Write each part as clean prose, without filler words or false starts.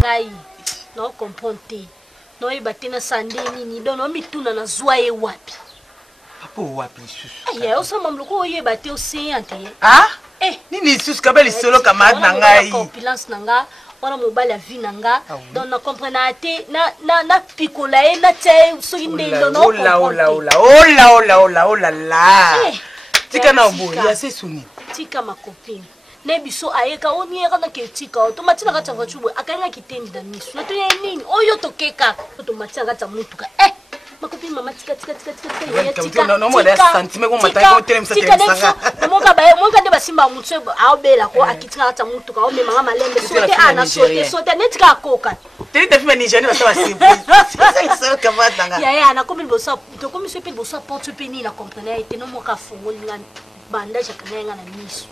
Ngai, non comprendre. Non ibatena sande nini, donc non mituna na zoaye wapi. Papa wapi susu. Aya, osama mloko oyebate oseyante. Ah? Nini susu kabeli solo camarade na ngai. Compilance nanga, wana mobali vie nanga. Donc na comprendre te na picolae na tse soki ndendo no. Oh là. Tika na obo, ya se suni. Tika ma copine. Nebiso ayeka onieka na ketika automatique na katsa chubo akanga kitendi da misu na to nini oyo tokeka automatique katsa mutuka makopi mama tika no mo da sentiment ko mataka ko tele msate msanga monga ba monga de basimba mutse aobela ko akitika katsa mutuka o mema malembe sote ana sote netika koka tele defime ni jani basa simple c'est ça que va tanga ya na komi bosa to komi sepe bosa porte peni na comprendre ete no moka fungo ngani bandage kanenga na misu.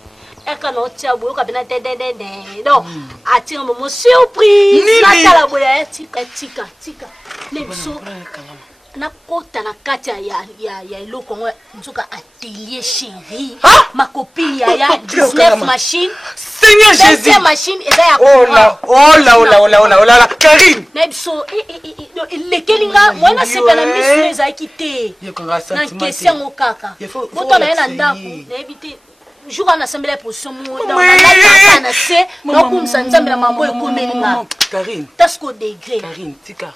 Eka no tia boyo kabina de non atira mo surprise na kala boya tika nebiso na kota na kati ya eloko ngo nzuka atelier chérie ma copine ya 19 machine Seigneur Jésus machine eza ya oh là Karine nebiso lekelinga mwana sepe na misu eza kité na question ngo kaka boto na ena ndako na ebite jour on assemblée pour ce monde dans la canacé donc comme ça nzambe na mambo ekomelinga Karine tasco degré Karine tika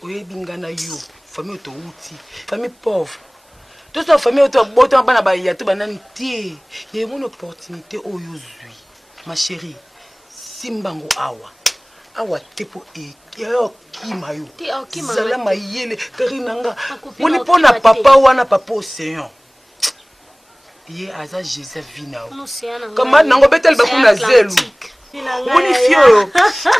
oyebinga na yo famille to uti famille pauvre tout ça famille to boto bana ba ya to banani tie y a une opportunité oyo zui ma chérie simbango awa tepo yo kimayo zala mayele Karine nga moni pona papa wana papa océan Ye aza Jésus vina. Comment nango betel bakuna zelu. Moni fio.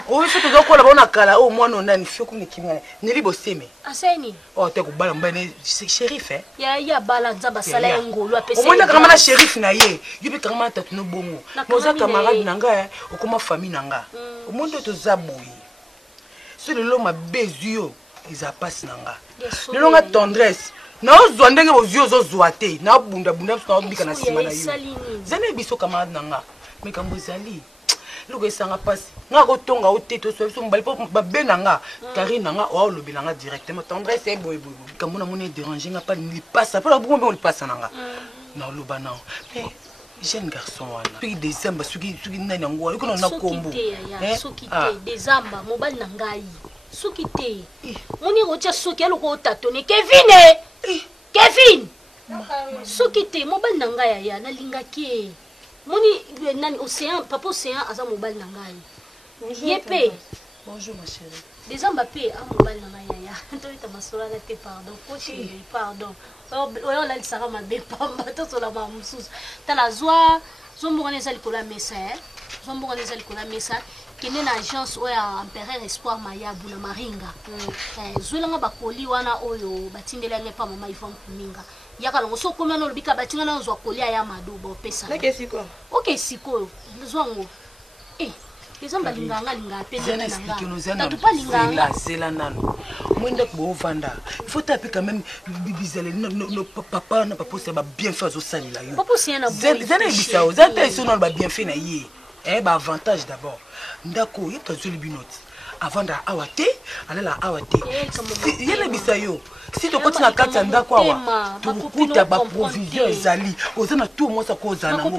O fait to ko la bona kala o mwana nani fio kuni kimana. Nili boseme. Aseni. O te ko bala mbane shérif eh. Ya bala nzaba sala ngolo apesa. O mona kama na shérif na ye. Yubi kama tatu no bongo. Moza camarade nanga o koma famille nanga. O monde to zaboyi. So le lo ma bezuyo iza passe nanga. Le longa tendresse. Na ozwa ndenge bozio zozwa te na bunda na bika na sima na yo zane biso camarade nanga mekambo zali luko esanga pasi nga ko tonga o te to so mbali po babe nanga Karine nanga o lobela nga directement tendresse e boy kamona mona déranger nga pas ni passa pas beaucoup me passa nanga na loba na mais jeune garçon wana puis décembre suki nani ngo ko na kombo suki te décembre mobali nanga yi suki te moni rocha suki aloko tatone Kevin suki te mobali nanga ya na lingaki moni nani océan papa océan aza mobali nanga yepe bonjour ma chérie décembre pe a mobali nanga ya to ita masola na te pardon oyo la lisaka mabe pamba to sola ma mususu tala zwa zombongana ezali kola mesa kene na agence oya Empereur Espoir Mayabu na Maringa zulanga bakoli wana oyo batindela ngepa mama Yvonne Kuminga yaka longo so komya no lobika batinga na zwa kolia ya madubo pesa na kesiko okay siko zwango ezamba linga pe nanga tatu pa linga zela nano mwenda ko vanda il faut taper quand même bizele no papa na papa c'est ba bien fait zo salila yo papa c'est na zena bisao zata iso no ba bien fait na ye ba avantage d'abord ndako yeto zoli binoti avant da awate alala awate yele bisayo si to continue kati ndako awa to kuta ba provision ezali ozana tout moi ça cause na ko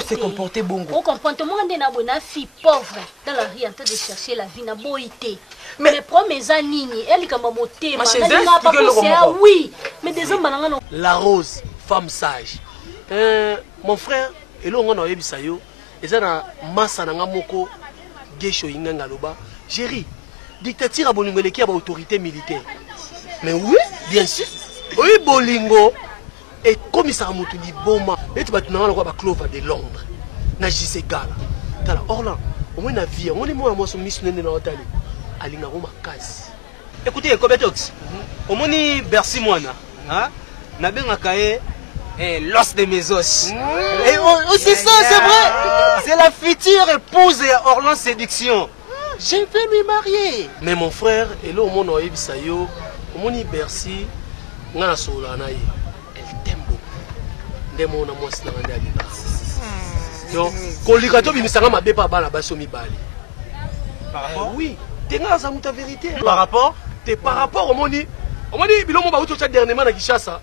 se comporter bongo au comportement de na bona fille pauvre dans la rue en train de chercher la vie na boité mais promesse nini elle comme motema na pas c'est oui mais des hommes bananga la rose femme sage mon frère elongo na yebisayo ezana massa na ngamoko gesho inganga loba Géry, dictature à Bolingo qui a autorité militaire. Mais oui, bien sûr. Oui, Bolingo est commissaire Moutoudi Boma. Et tu vas te demander quoi Clova de Londres. N'agissez gala. T'as la Orlan. Au moins la vie. On est moi son mission de l'hôtel. Alinga Roma Kazi. Écoutez, Kobetox. Au moins Bercy Moana. Hein? Nabenga Kaye. L'os de mes os. C'est ça, c'est vrai. C'est la future épouse de Orlan Séduction. Je vais lui marier. Mais mon frère, et là au monde a Ibisayo, au monde Bercy, on a Solana, elle t'aime beaucoup. Ndemo na mwasi na ngande alina. Donc, kolikato bimisanga mabe pa bana baso mibali. Par rapport? Oui. T'es là, ça ta vérité. Par rapport? T'es par rapport au moni. Au moni, bilo mo ba uto dernièrement na Kinshasa.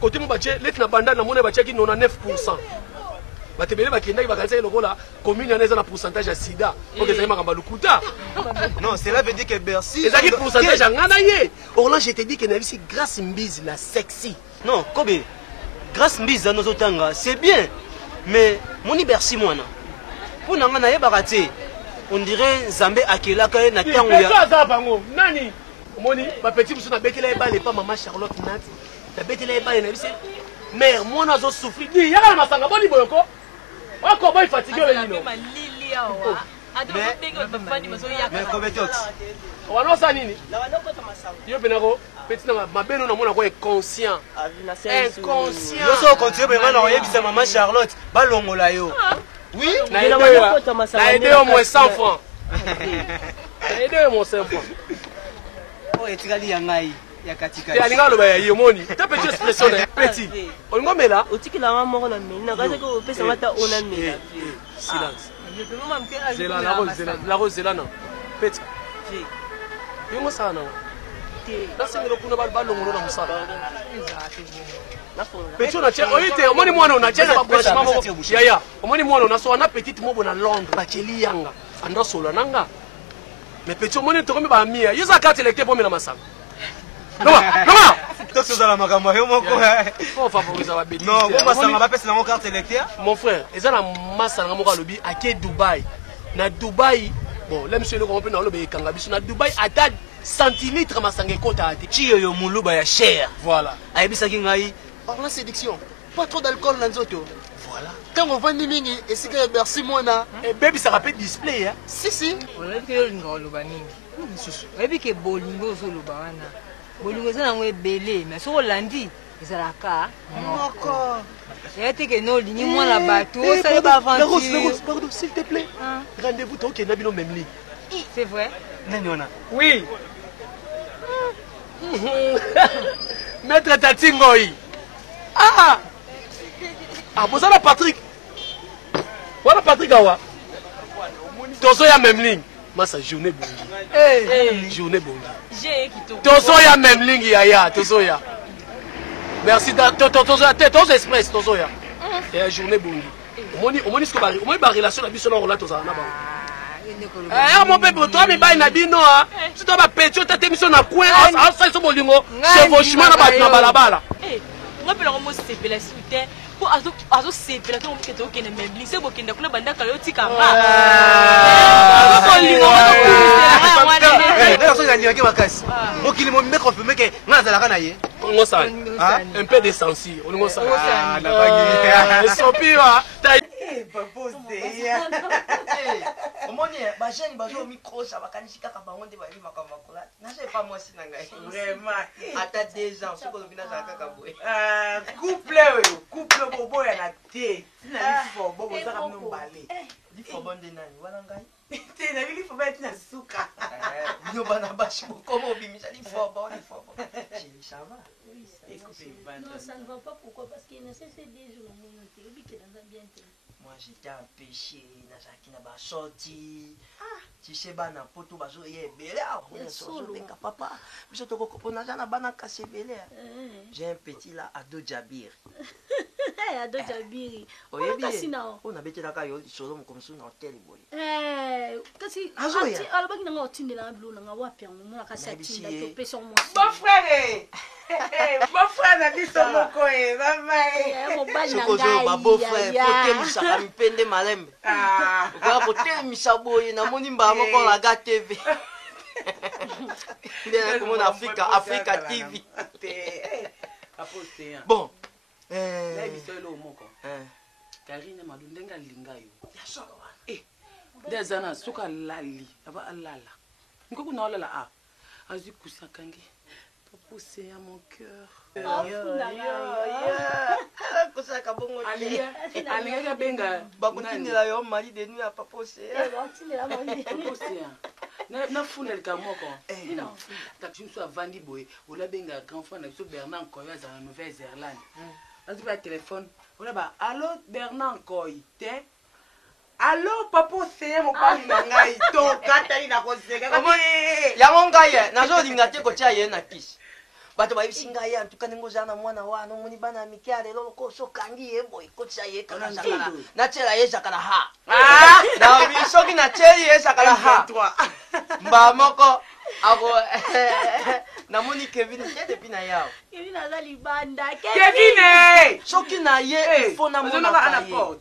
Côté mo ba tché, let na banda na mona ba tché ki 99%. Ba tebele ba kenda ki ba kalisa eloko la commune ya na pourcentage ya sida. Pour que ça makamba lukuta. Non, cela veut dire que Bercy. Et ça qui pourcentage ya ngana ye. Orlan, je te dis que na bisi grâce Mbizi la sexy. Non, Kobe. Grâce Mbizi nos otanga, c'est bien. Mais moni Bercy moi na. Pour nanga na yeba raté. On dirait Zambé akelaka na tango ya. Ça ça bango. Nani? Moni, ma petite muso na betela eba le pas maman Charlotte Nat. Na betela eba na bisi. Mère, moi na zo souffrir. Di yaka na masanga boni boyoko. Ako boy fatigué le nino. Mais Kobe Tox. Wana sa nini? Yo penako petit na mabeno na mona ko inconscient. Inconscient. Yo so continue ba na yebisa maman Charlotte ba longola yo. Oui, na aidé au moins 100 francs. Na aidé au moins 100 francs. Oh, etikali ya ngai ya katika. Ya linga lo ba ya yomoni. Ta petite expression de petit. On ngomela. Otikila nga moko na mina kaza ko pesa mata ona mina. Silence. Zela la rose zela non. Petit. Yo sana. Nasi ngelo kuna ba longolo na musala. Petit on a tient oite omoni mwana on a tient ba bwesi mamo. Ya. Omoni mwana on a so na petite mobo na Londres ba cheli yanga. Ando solo nanga. Mais petit omoni to komi ba mia. Yo za carte électeur pour mina masala. Non. Tox za makambo yo moko. Faut favoriser ba bêtise. Non, on masanga ba pesa na carte électeur. Mon frère, ils ont la masse à Namora Lobby à Dubaï. Na Dubaï, bon, là, monsieur le compagnon, on a le Kangabisu. Na Dubaï, à 10 centilitres, ma sangue kota. Chio yo muluba ya cher. Voilà. Ayebisa ki ngai. Par la séduction, pas trop d'alcool dans zoto. Voilà. Quand on vend Nimingi, et c'est que Bercy Mona. Et baby, ça rappelle display, hein? Si. On a dit que yo loba nini. Oyebi ke bolingo zo loba wana. Bolingo za ngwe belé, mais so Hollandi, ezalaka. Encore. Et tu que non, ni moi la bateau, ça y va aventure. Pardon, s'il te plaît. Rendez-vous, toi, qui est Nabilo Memli. C'est vrai? Oui. Maître Tatingoi. Ah! Ah, vous avez Patrick. Voilà Patrick Awa. Tozo ya Memling. Massa journée bongi. Journée bongi. J'ai qui tout. Tozo ya Memling ya. Tozo ya. Merci Tozo Express Tozo ya. Et journée bongi. Omoni ce que bari. Omoni ba relation na biso na rola toza na ba. Mon peuple, toi, mais pas une abino, hein. Tu dois pas péter, tu as tes missions dans le coin, ça, c'est bolingo. C'est vos chemins dans la balabala. Eh, moi, je vais vous dire, c'est pour azo sepela to mketo okene membli se bokenda kuna bandaka yo tika ma bolingo na so ya nyaki makasi mokili mo me confirmer que ngazala kana ye on ça un peu de sensi on ça na bangi sopiwa papose omoni ba jeune ba jo micro ça va kanishika ka bango de ba liva ka makula na je pas moi sina ngai vraiment ata 2 ans ce ko bina za ka boy couple bobo ya na te na lifo bobo za ka mno mbale lifo bonde nani wala ngai te na lifo ba tina suka nyo bana bashi komo bimisha lifo bon ça va oui non ça ne va pas pourquoi parce qu'il ne cesse des jours moi j'étais empêché na jaki na ba sorti tu sais bana poto bazo ye belé on solo benga papa biso to ko na jana bana kasi belé j'ai un petit là Ado Jabir Ado Jabiri oyebi on a betela ka yo solo comme ça na hotel boy kasi alobaki na ngotindela blu na wapi ngomona kasi atinda to pesa mo bon frère bon frère na biso moko mama chokozo ba beau frère pote misaka mpende malembe kwa pote misaboye na moni mba moko la ga TV bien comme Africa TV bon là biso lo moko Karine madundenga lingayo dezana suka lali aba alala ngoko na alala azu kusakangi pousser à mon cœur. Kusaka bongo aliga benga bakutindela yo mari de nuit à pas pousser na funel ka moko non ta tu so vandi boy ola benga grand frère na so Bernard Koya za Nouvelle-Zélande azu ba téléphone ola ba allo Bernard Koy te Alors papa c'est mon papa ngai to katali na koseka. Yango ngai nazo linga te ko tia ye na kisi. Bato ba isinga ya tuka ningo jana mwana wa no muni bana mikia lelo ko so kangi ye boy ko tia ye kana sakala. Na chela ye sakala ha. Ah, na bi so ki na cheli ye sakala ha. Mba moko ako na moni Kevin te depuis na yao. Kevin azali banda. Kevin! Soki na ye il faut na mona à la porte.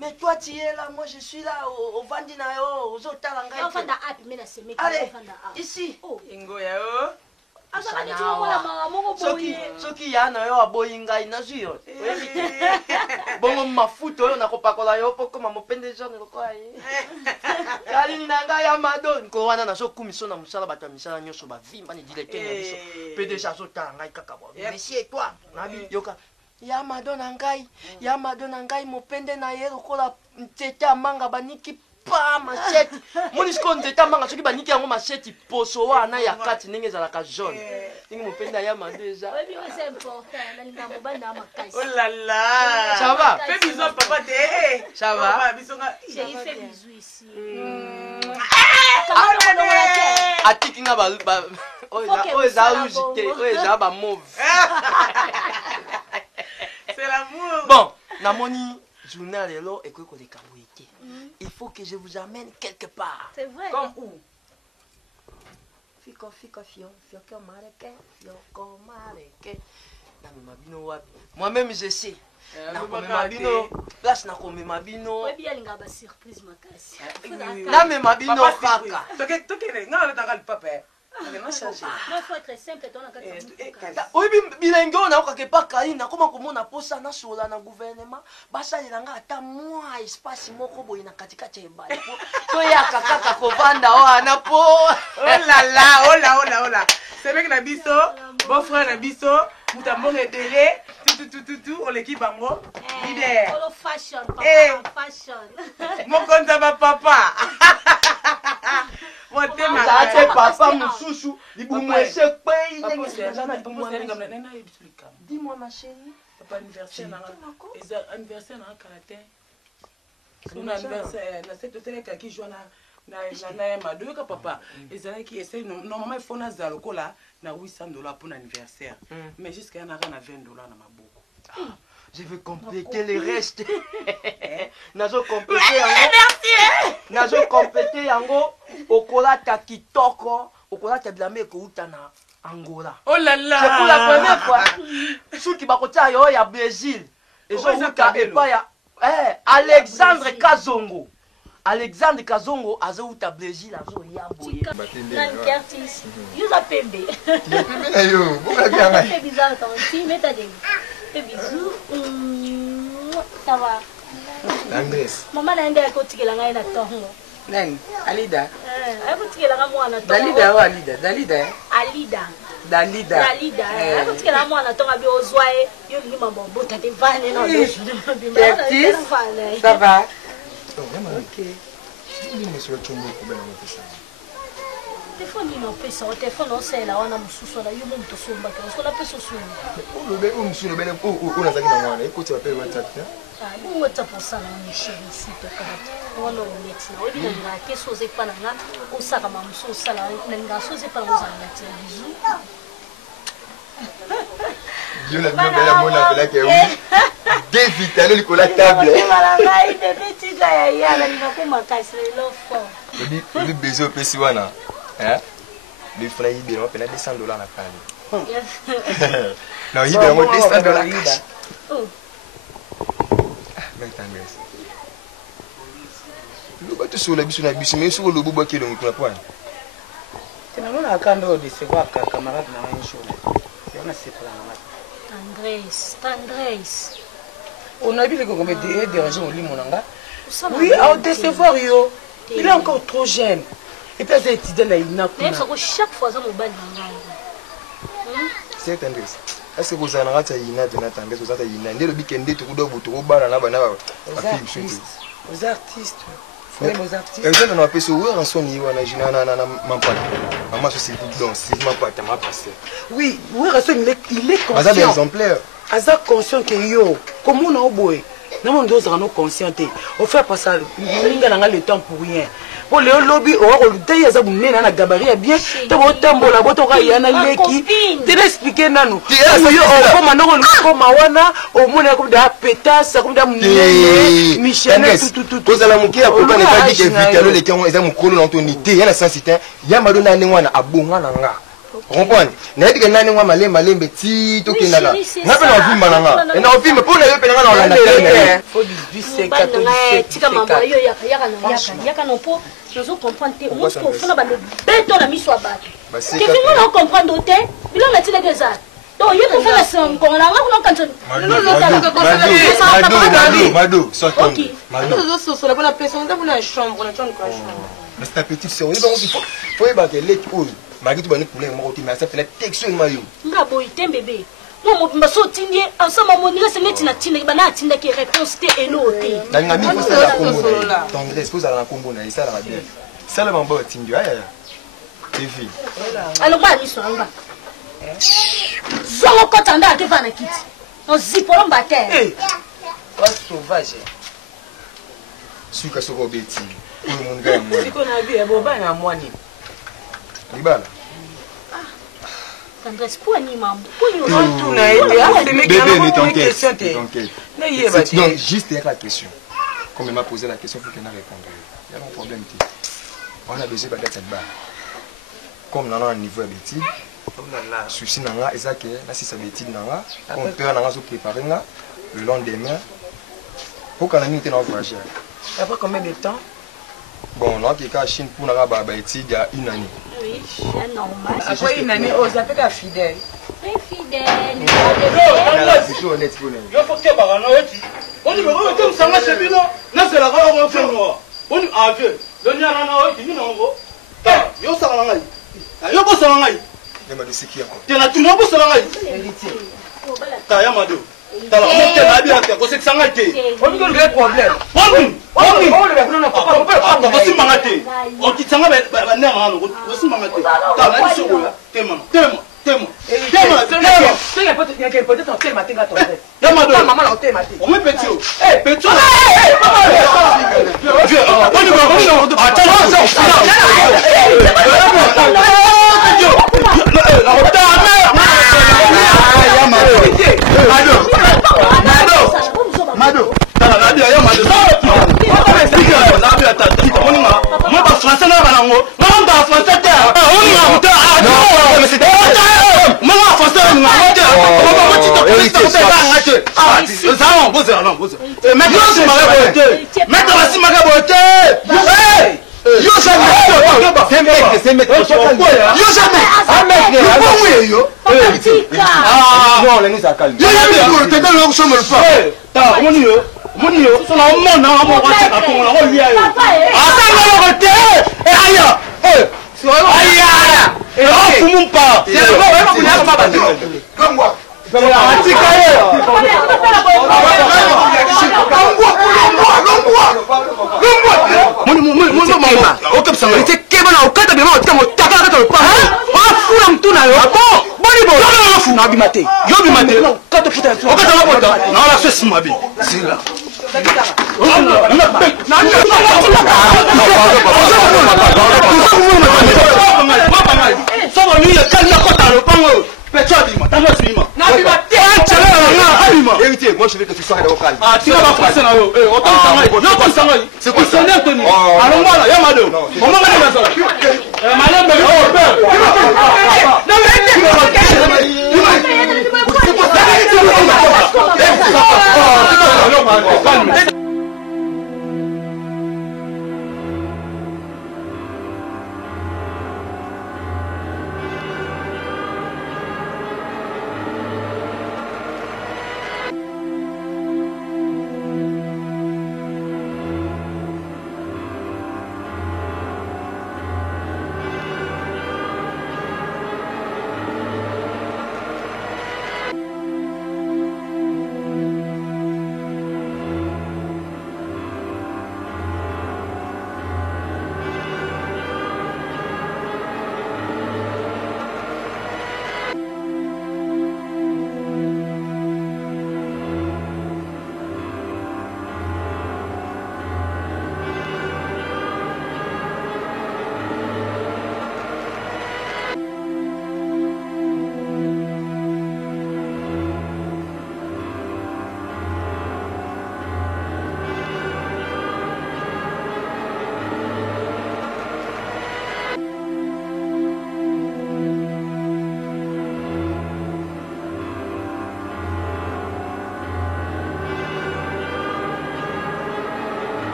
Mais toi tu es là, moi je suis là au vandi na yo, aux otala ngai. On va dans app mais na semi. Allez, ici. Ingo ya yo. Azali tu mona mama moko boye. Soki ya na yo aboyi ngai na zuyo. Bongo mafuta oyo nakopakola yo poko mamopende jaune lokola ye. Kali ni nanga ya mado nko wana na so kumiso na musala bato misala nyoso ba vimba ni directeur na biso. PDG so ta ngai kaka bo. Monsieur toi, nabi yoka. Ya madonna ngai mopende na ye lokola ntete amanga baniki pa machete moni siko ntete amanga soki baniki yango machete poso wana ya kati ndenge ezalaka jaune ndenge mopende ya mado eza. C'est important nalinga mobanda makasi. Oh là là. Ça va? Fais bisous papa te. Ça va? J'ai fait bisous ici. Atiki nga ba oyo eza rouge te oyo eza ba mauve. C'est l'amour. Bon, namoni journal lelo et ko leka boyete. Il faut que je vous amène quelque part. C'est vrai. Comme où? Fico mareke. Mabino wapi. Moi-même je sais. Na mabino. Place na mabino. Ouais bien linga ba surprise makasi. Na me mabino kaka. Toke nga le tangal papa. Non, il faut être simple. Oui, bilenge on a quelque part Karina comment komona posa na sola na gouvernement basalela nga ata moi espace moko boye na katikati ebale to ya kaka kovanda wana po. Oh là là. C'est mec na biso, bon frère na biso, mutambo ngedele, tout on l'équipe bango. Leader. Polo fashion, papa, fashion. Mon compte va papa. Mon thème à papa mususu libumwese pe dis-moi ma chérie. Papa anniversaire na karaté. Son anniversaire na cette hôtel qui joue na mado ka papa. Ezala qui essaie normalement il faut na zalokola na $800 pour l'anniversaire. Mais jusqu'à na $20 na maboko. Je vais compléter le reste. Nazo compléter yango. Merci. Nazo compléter yango okolata kitoko, okolata blame ko utana Angola. Oh là là. C'est pour la première fois. Soki bakota yo ya Brésil. Et so uta epa ya Alexandre Kazongo. Alexandre Kazongo azo uta Brésil azo ya boye. Nan Curtis. Yuza pembe. Pembe na yo. Boka bien. C'est bizarre ton fille mais t'as des fais bisous. Ça va. Andrés. Maman naenda kotikela ngai na tongo. Nani? Alida. Kotikela nga mwana tongo. Dalida wa Alida. Dalida. Alida. Dalida. Kotikela mwana tongo bi ozwae yo lingi mambo bota te vane na Curtis. Ça va. Ok. Ni monsieur Chombo ko bena mopesa. Téléphone ni pesa, o téléphone o sela wana mususu na yo muntu somba ke so la pesa so. Olobe o mususu bena o na zaki na mwana ekoti apel WhatsApp. Ah, bon WhatsApp pour ça na chérie ici to kata. Wana o net na. Obi na ke so ze pa na nga o saka ma mususu sala na nga so ze pa ngo za ngati bisou. Yo la bela mona pela ke oui. David alo likola table. Malanga ide petit ga ya na ngakoma kasile lo fo. Obi bezo pesi wana. Le frère il on paye $200 na kali. Non, il on $200. Oh. Mais Andrés. Le bateau sur la bisu na bisu mais sur le bobo qui est donc la point. Tu n'as pas quand de se voir camarade na un jour. On a c'est plan. Andrés. On a vu les combien de déranger au lit mon anga. Oui, à décevoir yo. Il est encore trop jeune. Et puis c'est étudiant là il n'a pas. Chaque fois ça mobile nanga. C'est Andrés. Est-ce que vous en avez une de Nathan, vous avez une année le week-end tout dodo buto bana na bana. Aux artistes. Aux artistes. Et vous on appelle ça où en son niveau na jina na mampata. Maman c'est donc c'est mampata m'a passé. Oui, oui, il est conscient. Azab exemplaire. Azab conscient que yo, comment on a boy. Non, on doit nous conscienter. On fait pas ça. On a le temps pour rien. Pour le lobby, on a le temps. Il y a ça, on a gabarit bien. Tu as autant de la boîte, il y a un leki. Tu l'as expliqué, Nanou. Tu as dit, oh, maintenant, on a comme Mawana, au monde, comme des pétasses, comme des Michel, tout. Vous allez me dire, pourquoi on n'a pas dit que Vitalo, les gens, ils ont collé l'antonité. Il y a un sensité. Il y a Madonna, il y a un bon nanga. Comprendre n'a dit que nani wa malé petit to kenala n'a pas envie mananga et n'a envie mais pour les penanga na la terre faut du secteur tika mambo yo yaka non po nous comprendre te on faut fona ba le beto la miso abato que fingo na comprendre te bilo na tina que ça donc il faut faire la son qu'on la on quand Mado sortons Mado so la bonne personne dans la chambre mais c'est un petit sérieux donc il faut y battre les choses Magui tu vas nous couler un mot mais ça fait texte maillot nga boité bébé moi mo baso tindie ensemble mo ninga senga tina bana tinda ki réponse te eloté na ngami ko ça la Congo donc expose à la Congo na ça la bien ça le mambo tindi ouais c'est fi alors ba ni so anga zongo kotanda ke vana kiti on zipolo mbate toi sauvage suka soko beti ko mon gars moi siko na vie boba na mwani libala Tendresse pour ni mambo pour bébé t'inquiète donc juste la question comme il m'a posé la question pour qu'il n'a répondu il y a un problème on a besoin de cette barre comme nous avons un niveau d'étude souci nanga ezake na si ça d'étude nanga on peut nanga se préparer là le lendemain pour qu'on a mis dans voyage après combien de temps bon on a qu'à Chine pour nanga ba étude il y a une année. Oui, c'est normal. Après une année, on s'appelle fidèle. Très fidèle. C'est toujours honnête pour nous. Il faut que tu aies on dit, mais ça m'a servi là. Non, c'est la grande affaire. On dit, ah, le nia nana, tu dis non, yo ça va ngaï. Yo bosse va ngaï. Il m'a dit c'est qui encore. Tu n'as tout non bosse va ngaï. Ta ya mado. Ta la monte na bien te, ko se sanga te. On dit le problème. On si mangate. On ti sanga ba na ngano, ko si mangate. Ta na si ko. Tema. Peut-être on t'aime à t'engager ton tête. Yamado. Maman on t'aime à t'engager. On met petit. Petit. Mado. Héritier, moi je veux que tu sois au calme. Ah, tu vas pas passer là. C'est quoi ça? Allons voilà, Yamado. On va aller là. Madame, c'est quoi?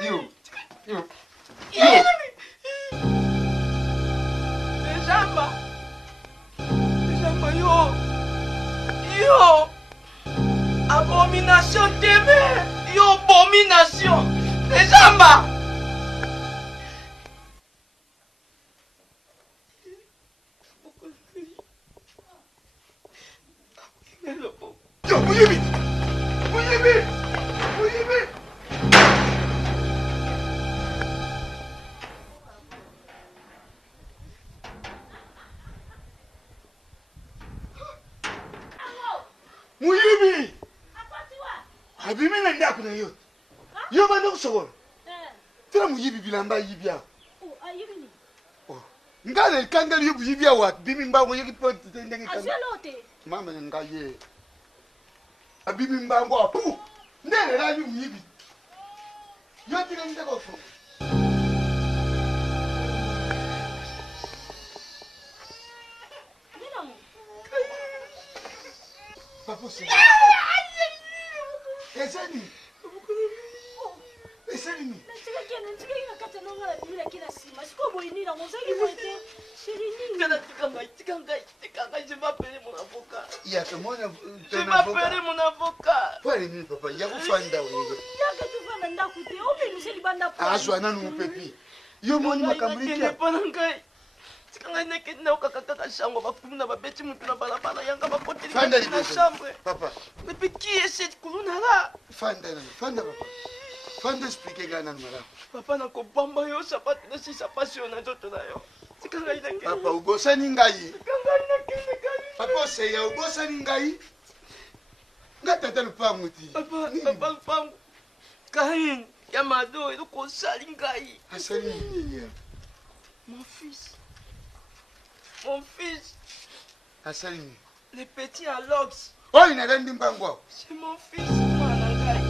Yo. Yo. Abomination TV. Yo, abomination. Les jambes. Yo, Muyibi. Muyibi. Abimi na ndako na yo. Yo bando kusogolo. Tira Muyibi bilamba yibia. Ayibini. Ngale kanga yo yibia wa bimi mbango yiki pot ndenge kanga. Azelote. Mama ngaye. Abimi mbango apu. Ndele la yo Muyibi. Yo tira ndako fo. Papa c'est. Esani. Esani. Je m'appelle mon avocat. Il y a que mon Je m'appelle mon avocat. Pas les mille, papa. Il y a vous fanda. Ah, Joana, nous pépi. Yo, mon macambrique. Papa. Mais qui est cette colonne-là? Fanda, papa. Fanda expliquer gana mala. Papa na ko bamba yo sapato na si sapasio na joto na yo. Sikangai na Papa ugosani ngai. Papa c'est ya ugosani ngai. Ngata tele pamuti. Papa pam. Kain Yamado et ko sali ngai. Asali. Mon fils. Mon fils. Asali. Le petit Alox. Oh, il n'a rien dit mbangwa. C'est mon fils, Manangai.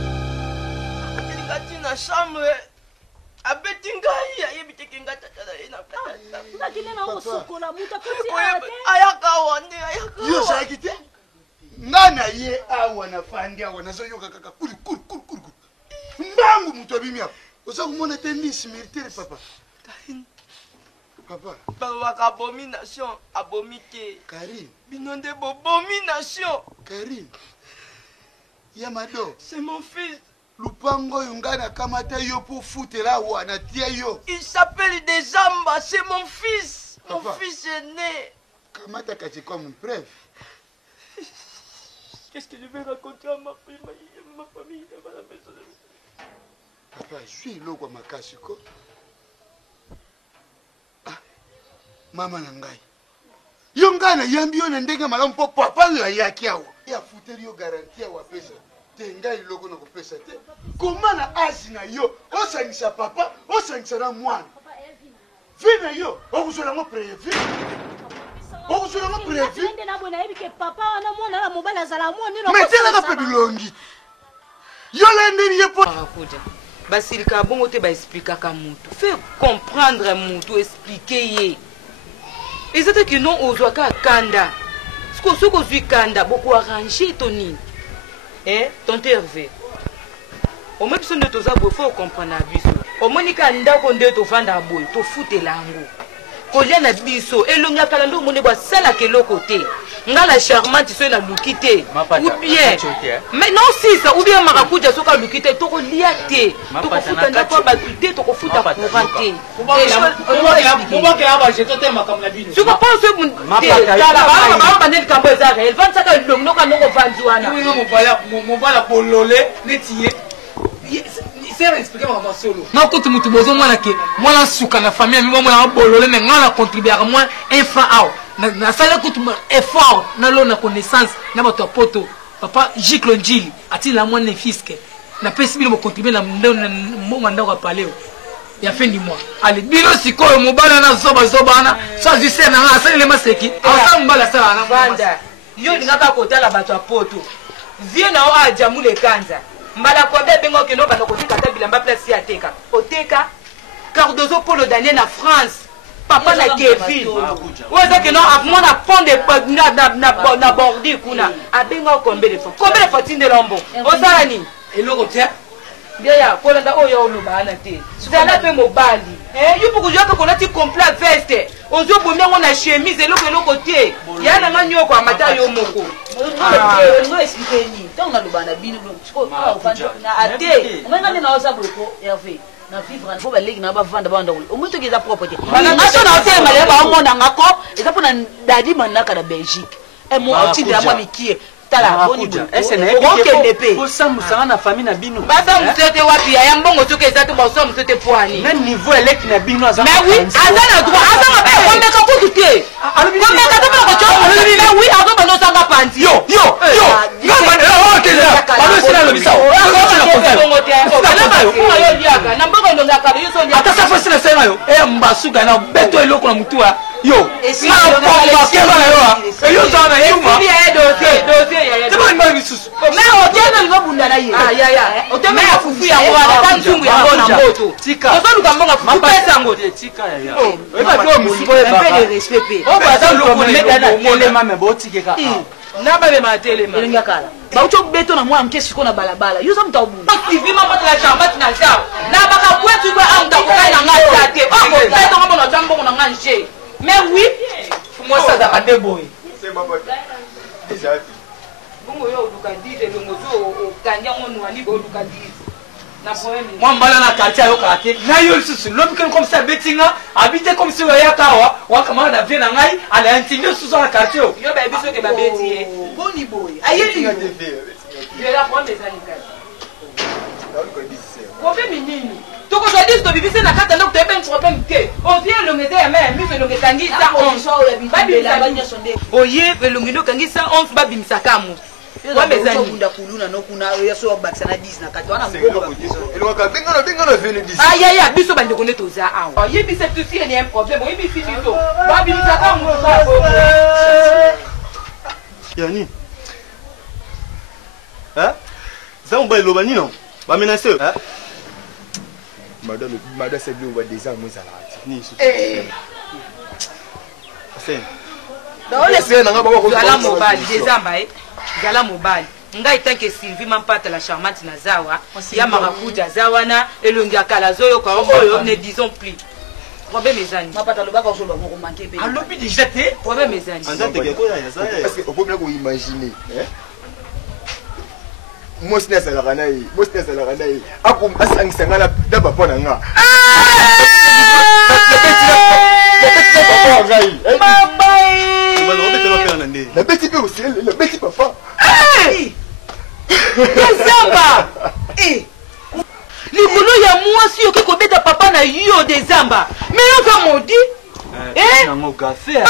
Il na chambre. Abeti ngai ayebite kinga tata ina. Ngakile na osokola muta kasi ayaka wande ayaka. Yo sakite. Ngana ye awa na fandi awa na zoyoka kaka kuri. Mbangu mutu abimi hapo. Osa kumona tennis militaire papa. Papa. Papa abomination abomike. Karim. Binonde abomination. Karim. Yamado. C'est mon fils. Lupango yungana kamata yo pour foutre là ou anatia yo. Il s'appelle Desamba, c'est mon fils. Papa. Mon fils est né. Kamata kati comme preuve. Qu'est-ce que je vais raconter à ma famille à la maison? Papa, je suis là kwa makasi ko. Ah. Mama nangai. Yongana yambio na ndenge malamu po papa yo yaki awo. Ya futeli yo garantie wa pesa. Tenga iloko na kopesa te. Komana azina yo, osangisa papa, osangisa na mwana. Vina yo, okuzola mo prévu. Okuzola mo prévu. Ndende na bona ebike papa wana mwana la mobala zala mwana no. Metela ka pebilongi. Yo lende ni yepo. Basilika bongo te ba expliquer ka mutu. Fais comprendre mutu, expliquer ye. Ezata que non ozwaka kanda. Soko zui kanda beaucoup arranger toni. Tonte Hervé. Au moins biso nde toza boy faut comprendre na biso. Omonika ndako nde tovanda boy to futela ngo. Kolia na biso elonga kala ndo mone bwa sala keloko te. Ngala charmante so na lukite. Ou bien. Mais non si ça ou bien marakuja soka lukite to ko lia te. To ko futa ndako ba te to ko futa courante. Je pense que mon la ba net kambo ezaka. Elle vend ça ka longo ka noko vanzuana. Mon voilà pour lolé netier. C'est expliquer ma solo. Non quand tu mutu bozo mwana ke mwana suka na famille mi mwana bolole mais ngala contribuer à moi un franc out. Na sala kutu effort na lo na connaissance na bato poto. Papa Jiklo Njili ati la mwana fiske. Na pesi bino contribuer na mbonga ndako paleo. Ya fin du mois. Allez, bino sikoyo mobala na zoba na. Ça du sena na asali le maseki. Asa mbala sala na banda. Yo ngaka kota la bato poto. Vie na o ajamu le kanza. Mbala kwambe bengo keno bana kotika ta bilamba place ya teka. Oteka Cardozo Polo Daniel na France. Papa na Kevin. Oza keno avmo na pont de na bordi kuna. Abengo kombe de fois. Kombe de fois tinde lombo. Ozala ni. Eloko te. Bien ya, kolanda oyo olobana te. Zala pe mobali. Yo pour que je peux connaître complet veste. On zo bomia ngona chemise eloko te. Ya na nga nyoko amata yo moko. No expliquer ni. Tant na lobana bino ko na ate. Ngana ni na osa boko Hervé. Na vivre faut ba leki na ba vanda ba ndolo. Omuntu ki za property. Ngaso na hotel male ba ngona ngako. Eza pona dadi manaka na Belgique. Mo otindi ya mwa mikie. Tala boni ese na epike ko samusanga na famille na bino basa musete wapi ya mbongo soke ezatu ba so musete poani na niveau elect na bino azana mais oui azana droit azana ba ko meka ko tuté ko meka to ba ko cho mais oui azo ba no sanga panti yo no man ok là ba sina lo bisao yo liaka na mbongo ndo ngaka yo so liaka ata sa fasina sena yo mbasuka na beto eloko na mutua yo na bomba keba yo yo zana yema dossier c'est pas une bonne sous mais otena ngobunda na ye ya otema ya fufu ya wana tanzungu ya bona mboto tika ozo lukambo mapesa ngo tika ya eba to musipo eba le respect pe o ba za loko meka na telema me botikeka na ba be matelema elinga kala ba ucho beto na mwa mkesi ko na balabala yo zo mtaubunda TV mama la chambati na zao na baka kwetu kwa amta ko na ngata te o ko beto ngombo na jambo na nganje mais oui moi ça da deboy c'est ma pote déjà bongo yo lukandite longo zo kanya ngonu ani bo lukandite na poème moi mbala na quartier yo kate na yo susu l'homme comme ça betinga habiter comme si ya kawa wa kama na vie na ngai ala intime susu na quartier yo ba biso ke ba beti boni boy ayeli yo la prendre des anicas ko be minini toko so dis to bibise na kata nok tebe problème ke on vient le ngede mais mi le ngetangi sa on so ya bibi la banya sonde oye le ngino kangi sa on ba bimisa kamu wa mezani kunda kuluna no kuna ya so baksa na 10 na kata wana ngoko eloko ka bingo no venu 10 ya biso bande ko netoza awa ye bi c'est aussi il y a un problème ye bi si biso ba bimisa kamu sa yani ça on va le bani non ba menacer madame c'est bien on va des ans moi ça là ni sous c'est dans les scènes nga ba ko ala mobile dezamba gala mobile ngai tanke Sylvie mampata la charmante na zawa ya marakuja zawana elongi akala zoyo ka oyo ne disons plus Robé mezani mapata lo baka solo ko manquer pe alobi déjà te Robé mezani parce que on peut bien imaginer moi c'est ça la ranaï moi c'est ça la ranaï akum asangisa ngala daba pona nga la bête peut aussi le petit papa Dezamba likolo ya mwasi yo ko beta papa na yo Dezamba mais yo ka modi nango café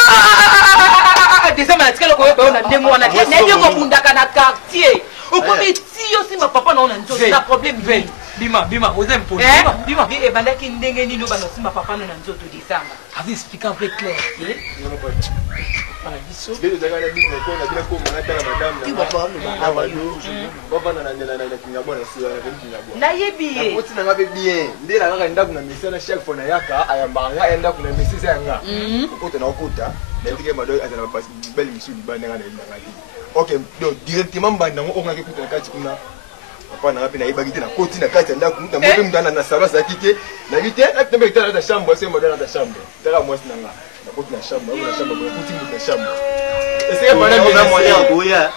Dezamba na tikalo ko yo na ndengo wana na yo ko bundaka na quartier okomi ti yo simba papa na ona nzoto na problème ven bima oza impôt bima e bandaki ndenge nini bana simba papa na nzoto Dezamba avez expliqué un peu clair nayebi ye otinanga pe bien nde na kaka ndako na mesi na chaque fois na yaka ayambanga ayenda kuna mesi yanga okota na okota na tike mado azana basi belle misu libanda nga na yinanga ti OK donc directement mbanda ngo onga ke kuta kati kuna papa na ngapi na yibaki te na koti na kati ndako muta mpe mutana na salon sa kike na vite na tembe kitana na chambre c'est mado na chambre tala moi sinanga na koti na chambre na chambre na koti muta chambre est-ce que madame moyen boya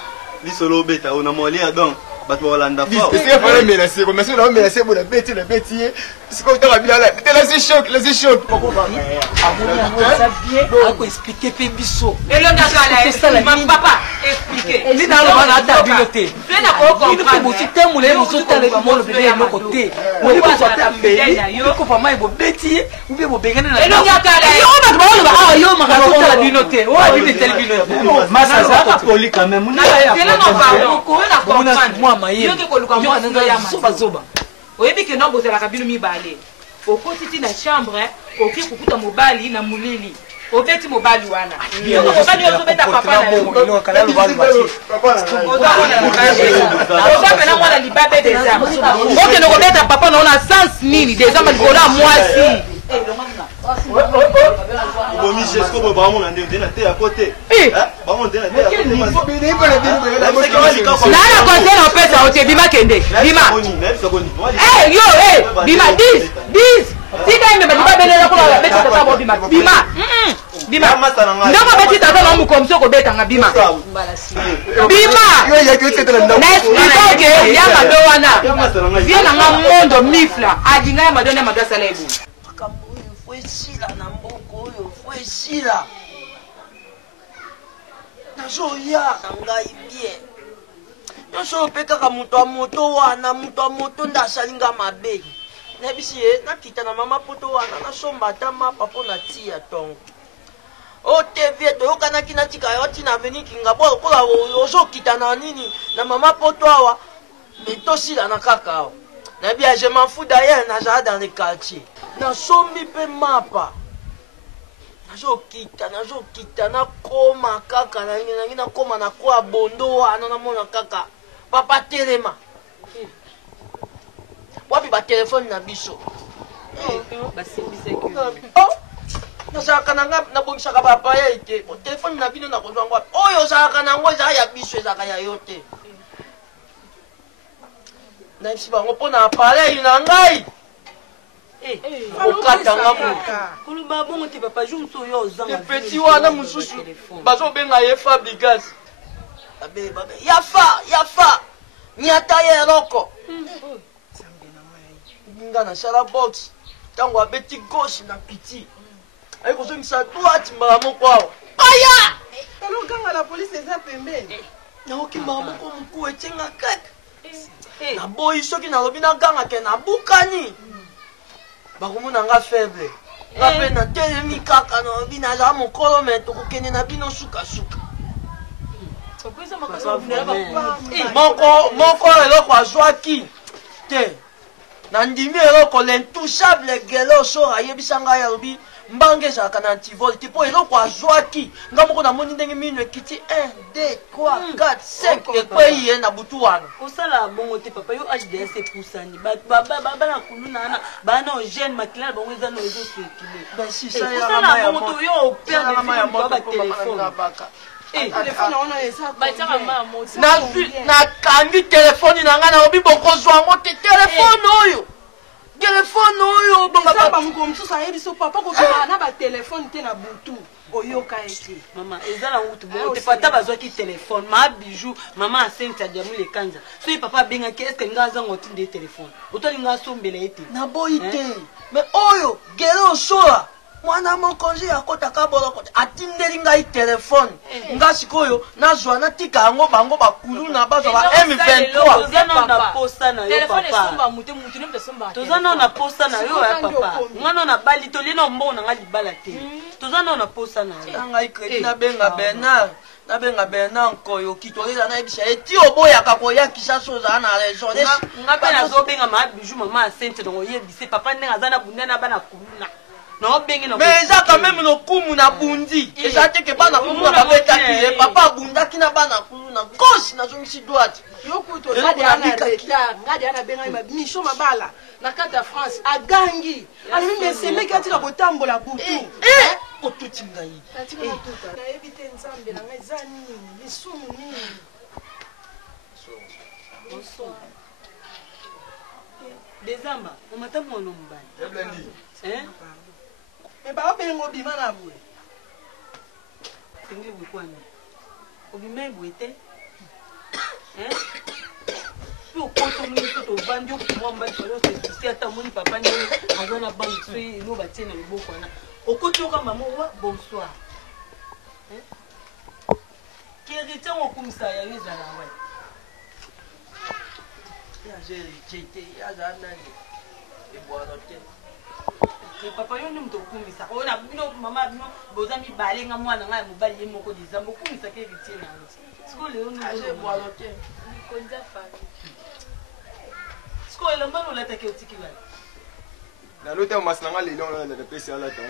lisolo beta ona moyen donc bato balanda fort est-ce que fallait menacer comme ça on menacer pour la bête c'est comme ça bila la c'est choc ça bien ako expliquer pe biso elonga kala ma papa expliquer ni na lo na ta bilote fena ko comprendre mo ti temo le mo so tele mo le bébé no côté mo ni ko so tambe yo ko fa mai bo beti ou bien bo bengana na elonga kala yo ba ba ba yo ma ka so tele bilote o abi ni tele bilote ma ça ça poli quand même na ya no pardon ko na comprendre moi maye yo ke ko luka mo ya zoba oyebi ke no bozela kabino mibale okotiti na chambre oki kukuta mobali na mulili obeti mobali wana yo mobali ozobeta papa na yo kala lo bali bati ozapena mwana libabe déjà oke nokobeta papa na ona sens nini déjà malikolo ya mwasi bomi jusqu'au bout ba mon ndé na té à côté. Ba mon ndé na té à côté. Na côté na pesa ote bima kende. Bima. Yo bima 10. Tika ime ba belela ko ba beta tata bo bima. Bima. Bima. Ndoko beti tata na mu komso ko beta nga bima. Bima. Yo ya ke tete na. Nikoke ya mado wana. Vie na nga mondo mifla. Adinga ya mado na mado sala ebu. Fuesila na mboko oyo fuesila nazoya na ngai bien nyonso mpe kaka moto ya moto wana moto ya moto nde asalinga mabe nayebisi ye nakita na mama poto wana nasomba ata mapa mpo na tia ntongo o tv toyokanaki natika yo ntina avenikinga bo lokola ozokita na nini na mama poto awa me tosila na kaka awa nayebi ya je m'en fous d'ailleurs nazala dans le quartier nasombi mpe mapa nazokita nakoma kaka nangi nakoma nakoya bondo wana namona kaka papa telema wapi batelefone na biso nazalaka nanga nabongisaka bapaya ete telefone na bino nakozwango wapi oyo ozalaka nango ezala ya biso ezalaka ya yo te nayebisi bango mpo na appareil na ngai okatanga motu wana mosusu bazobenga ye fabrigas yafa niata ye eloko nga nasala box ntango abeti gauche na piti ayi kozongisa droite mbala moko awa aya alokanga la polise eza pembeni naoki mbala moko moku etyenga keke naboyi soki nalobi nagangake nabukani bakomona nga faible nga mpe natelemi kaka nalobi nazala mokolo me tokokende na bino sukasuka moko eloko azwaki te nandimi eloko l'intouchable gele osora ayebisa ngai alobi mbange ezalaka na antivol te mpo eloko azwaki nga moko namoni ndenge mino ekiti 1 2 3 4 5 ekwei ye na butu wana osala bongo te papa yo HDS epusani bana kuluna wana bana ogene makila na bango eza na ezosekile osala bongo to yo operde batelefone nakangi telefone na ngai naobi bokozwango te telefone oyo bamuko mosusu ayebi so papa kobima na batelefone te na butu oyoka ete mama eza na ngutu bongo te pata bazwaki telefone maa bijou mama asenti adiamu lekanza soki papa abengaki eske nga azango ti nde telefone otolinga asombela ete naboyi te me oyo gele osola mwana mokonzi akotaka boloko te atindeli ngai telefone nga sikoyo nazwa natika yango bango bakuluna bazwa ba M23 toza nao na posa na yo papa toza nao na posa na yo ya papa nga nao na bali tolie na mbongo na nga libala te toza nao na posa na yo ngai kredi nabenga Bernard Nkoyoki toleza nayebisa eti oboyaka koyakisa so ozala na raison nga mpe nazobenga maa bijou mama asente dongo oyebise papa ndenge aza na bunda na bana kuluna mais eza quand même lokumu na bundi eza te ke bana kuluna babetaki ye papa abundaki na bana kuluna gauche nazongisi droite ngadi ana bengai misho mabala na kati ya France agangi alobi mesemeki atika kotambola butu otuti ngai nayebi te nzambe na ngai eza nini lisumu nini dezamba omatamu wana mobali me baobenga obima na bwe tenge bwekwani obima ebwe te mpe okotomini so tovandi okumwa mbali fali osepisi ata omoni papa ndenge aza na banki so eno batie na loboko wana okoti okamba mowa bonsoir kerite ngo okumisa yayo ezala wa yaza nani ebwana te papa yo nde moto okumisaka oyo na bino mama bino boza mibale nga mwana ngai ya mobali ye moko dezamba okumisaka héritier na yo sikoyo leo ebwana te sikoyo elamba nolataki otiki bale nalota masi nanga lelo napesi alata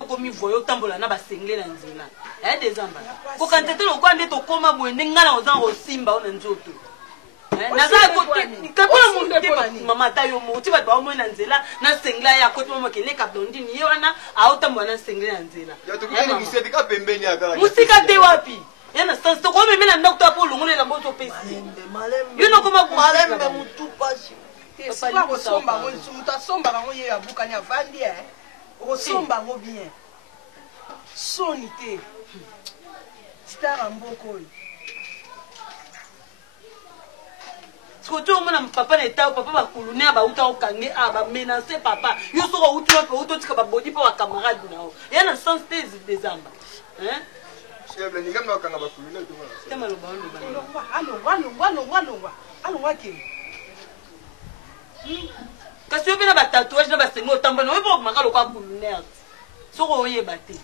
okomivoye otambola na basengle na nzela ya dezamba kokante te lokwa nde tokóma boye nde ngai na ozanga kosimba o na nzoto mama tayo moti bato baomona nzela na sengla ya kote mama keleka blondine ye wana aotambola na sengla ya nzela musika te wapi yana sans to ko memela ndako to apo longolela mboto pesi yo no koma malembe mutu pasi Pas au somba, muta somba ngo ye abukanya vandi au somba ngo bien. Sonité. Star mboko. Soto mona papa na eta papa ba kulune ba uta okange ba menacer papa. Yo soko utu ko uto tika ba body pa camarade na o. Yana sans des amba. Hein? Chef, ni ngam na okanga ba kulune to mona. Tema lo ba Alo wake. Kasi yo bina ba tatouage na ba sengo tamba no bo makalo kwa kulune. Soko oye bate.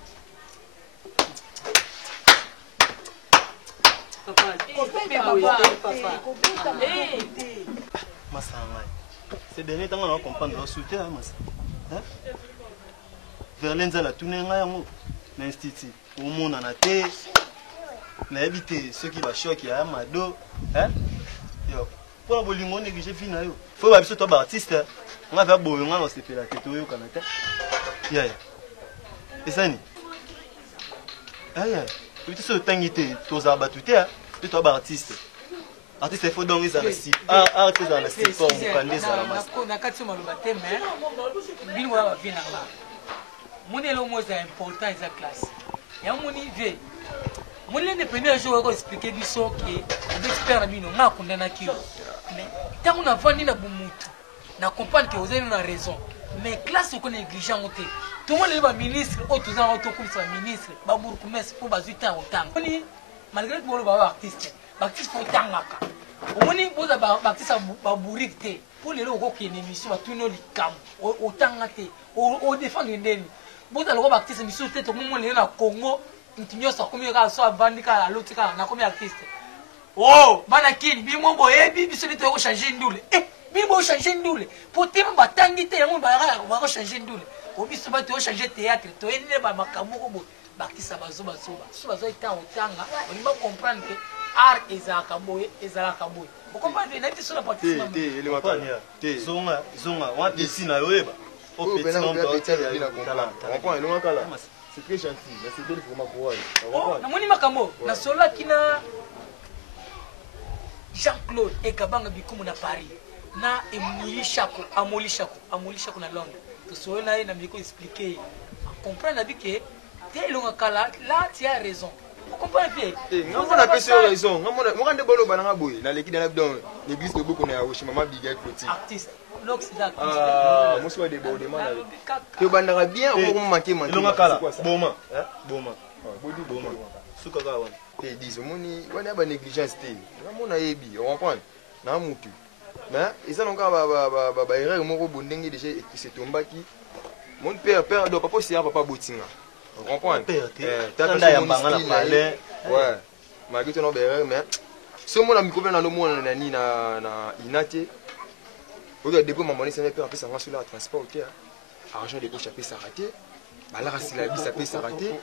Ces derniers temps, on va comprendre leur soutien. Verlaine, la tournée, l'institut. Au monde, on a été. On a évité ceux qui vont choquer à Mado. Pour la bolingo, négliger fina. Il faut que tu sois artiste. On va faire bolingo, on va se faire la tête au Canada. Et ça, ni. Tu sais, tu as battu, tu es artiste. Artiste, il faut donc les artistes. Artiste dans la style pour vous prendre les artistes. On a 4 mois de baptême, mais il y a un peu de temps. Mon éloignement est important dans la classe. Il y a mon niveau. Mon le premier jour, je vais expliquer du son qui est expert à nous, on a condamné. Mais tant qu'on a vendu na bumutu, na comprendre que vous avez une raison. Mais classe qu'on est négligent, tout le monde est ministre, tout le monde est ministre, babour commerce pour baser temps au temps. Malgré que vous avez artiste, l'artiste faut temps là. Au moins vous avez artiste babourité pour les locaux qui est une émission, tout le monde cam au temps là, au défendre une demi. Vous avez l'artiste émission tête au moment où on a Congo. Continuons à combien de fois bandika à l'autre cas, on a combien d'artistes. Oh, Manakin, bimbo boye, bibi celui qui a changé une doule. Eh, bimbo changé une doule. Pour te batangité, on va changer une doule. Au biso ba to changer théâtre, to ene ba makamoko bo. Bakisa bazoba soba. Soba zo ita otanga, on va comprendre que art ezaka boye, ezaka boye. Vous comprenez, n'a pas sur la partie. Té, zonga, on a dessiné na yoeba. Au petit nombre de c'est très gentil, mais c'est belle pour ma courage. Na moni makambo, na sola kina Jean-Claude et Kabanga bikumu na Paris. Na emulishako, amolishako na Londres. To sola na na miko expliquer. Comprendre na bike te longa kala, là tu as raison. Vous comprenez bien? On a pas raison. On a des bolo bananga boy, na l'équipe dans l'église de beaucoup na Oshima mama biga petit. Artiste. Ah, moi je des beaux demandes. Tu bandara bien ou manquer manquer. Longa kala, boma, boma. Bodi boma. Suka ka wan. Te dis moni, wana ba négligence te. Na mona yebi, on comprend. Na mutu. Mais ils ont encore ba erreur moko bondenge déjà c'est tombaki. Mon père do papa si papa botinga. On comprend. Tanda ya bangala pale. Ouais. Malgré ton erreur mais ce monde a mi combien dans le monde na ni na inate. Regarde depuis maman c'est un peu après ça va sur le transport OK. Argent de poche après ça raté. Bala rasila bi ça peut s'arrêter.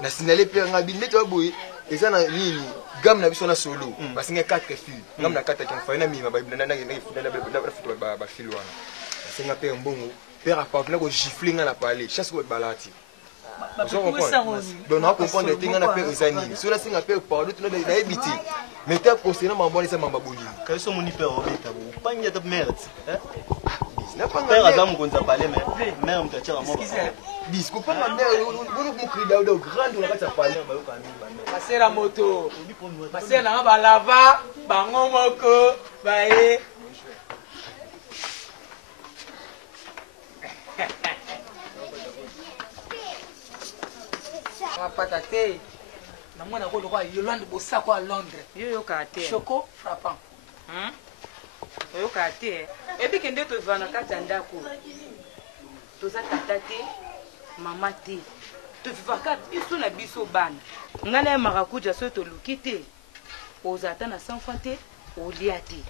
Na signaler père ngabi mais toi boy. Et ça na nini gam na biso na solo. Parce que 4 filles. Gam na 4 qui fa na mi ba na futu ba fil wana. C'est nga père mbongo. Père a pas ko gifler nga na parler. Chasse ko balati. Donc on a comprendre des things na père ezani. Sur la singa père parler tout na éviter. Mais t'as concernant maman ça mamba boli. Quand son mon père obita bo. Panya de merde. N'a pas père Adam qu'on a parlé mais mère me tire à moi. Bis ko pas mère vous nous cri da grande on va parler ba ko ami. Passer la moto. Passer na ba lava, bango moko, ba e. Patate. Na mwana ko lokwa Yolande Bosako à Londres. Yo kate. Choco frappant. Yo kate. Ebi kende to vana kata ndako. Toza tata te, mama te. To vivaka biso na biso bana. Ngana ya marakuja so to lukite. Ozata na sanfante, oliate.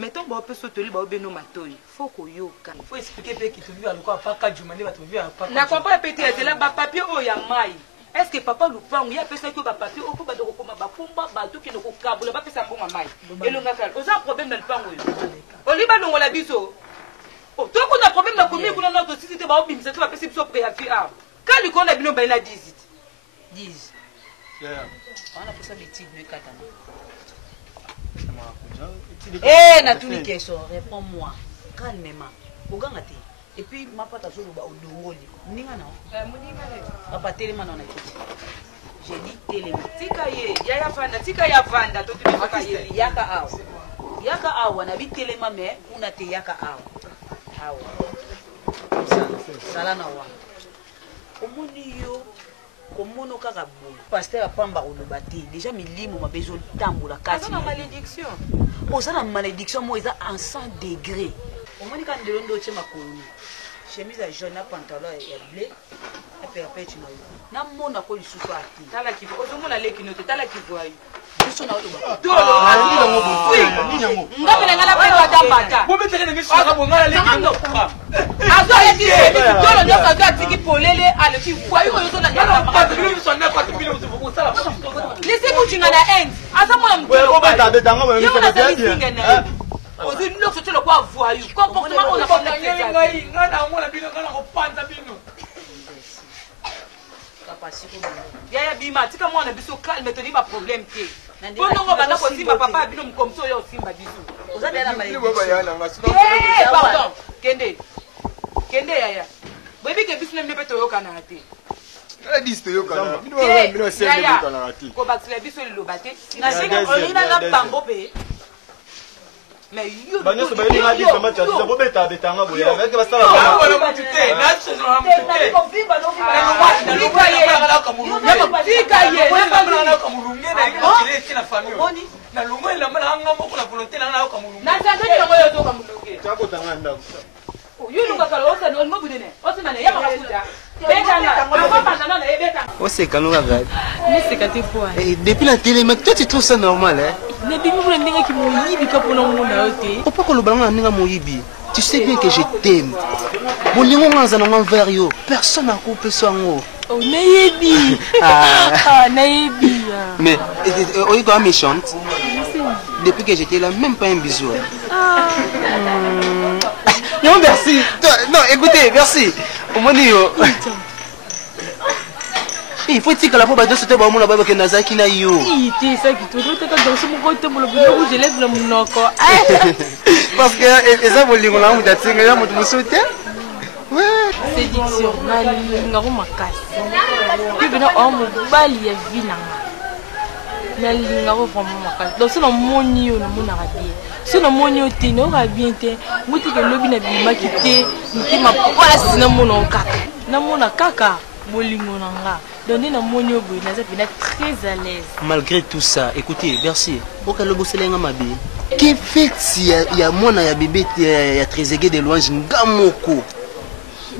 Mettons ba pe so to li ba obeno matoi. Faut ko yoka. Faut expliquer pe ki to viva lokwa paka jumane ba to viva paka. Na comprend peut-être là ba papier o ya mai. est-ce que papa lupango ya pesa ko ba papier o ko ba doko koma ba fumba ba to kino ko kabula ba pesa mbonga mai elonga kala oza problème na lupango yo oliba longo la biso o to ko na problème na komi kuna na to sisi ba obimisa to ba pesa biso préavis ah kali ko na bino ba na 10 wana pesa bitide ne katana na tous les questions réponds-moi calmement oganga te et puis mapata zo ba odongoli ninga na papa telema na kiti j'ai dit telema tika ye ya fanda to tu ka ye yaka awa na bi telema mais una te yaka awa sala na wa omoni yo komono kaka boye pasteur apamba koloba te déjà milimo mabezo tambola kasi na malédiction osala malédiction mo eza en 100 degrés omoni ka ndelo ndo che makolo chemise à jaune na pantalon ya bleu na perpète na mona ko lisusu ati tala kivo ozomona leki note tala kivo ayi biso na oloba dolo ngapela ngala pe watambata bo betere ngi saka bo ngala leki no azo leki dolo ndo ka tiki polele ale ki voyo yo na ya pa bilo so na 4 bilo zo sala laissez vous chinga na end azo mona mbo beta beta ngaba ngi so bien ozi ndoko tolo kwa voyo comportement on a pas ngai ngana mona bino ngana ko panza bino yaya bima tika mwana biso calme toni ba problème te bonongo bana ko simba papa bino mkomso yo simba biso ozali na mali pardon kende yaya bebi ke biso nemne beto yokana te diste yokana bino sele yokana te ko baksile biso liloba te na singa olina na bambo pe mais yo bana so bayeli ngadi kama tata so bobeta betanga boye avec ba sala ba wala mutu te na so so mutu te ko vimba no vimba tika ye na kamurunge na kile kila famille na lungo ila mala anga moko na volonté na kamurunge na tata ni ngo yo to kamurunge chako tanga ndako yo lunga kala osa no ngo budene osimane ya makuta betanga ngoma pantalon na ebeta oseka no gadi Niseka te fois. Et depuis la télé, mais toi tu trouves ça normal hein? Mais bibi vous n'avez qui moyibi ka pona mona ote. Pourquoi que le ballon n'a moyibi? Tu sais bien que je t'aime. Mon lingo ngaza na envers yo. Personne n'a coupé ça ngo. Oh nayebi. Ah nayebi. Mais oyi quand méchante. Depuis que j'étais là, même pas un bisou. Non merci. Non écoutez, merci. Au moins yo. Il faut dire que la pauvre de ce temps, on a pas que Nazaki na yo. Il était ça qui tout le temps dans ce moment où je lève le monoko. Parce que ça vous lingo là, vous êtes single là, vous soutien. Ouais. Séduction, ngaro makasi. Puis bena o mobali ya vinanga. Na lingaro vraiment makasi. Donc c'est le moni yo na mona rabie. C'est le moni yo te no rabie te. Muti ke lobi na bima kité, muti ma place na mona kaka. Na mona kaka bolingo nanga. Donner na moni yo boy na za bina très à l'aise. Malgré tout ça, écoutez, merci. Pourquoi le bosser nga mabe? Qui fait si ya mona ya bébé ya trésege de louange ngamoko.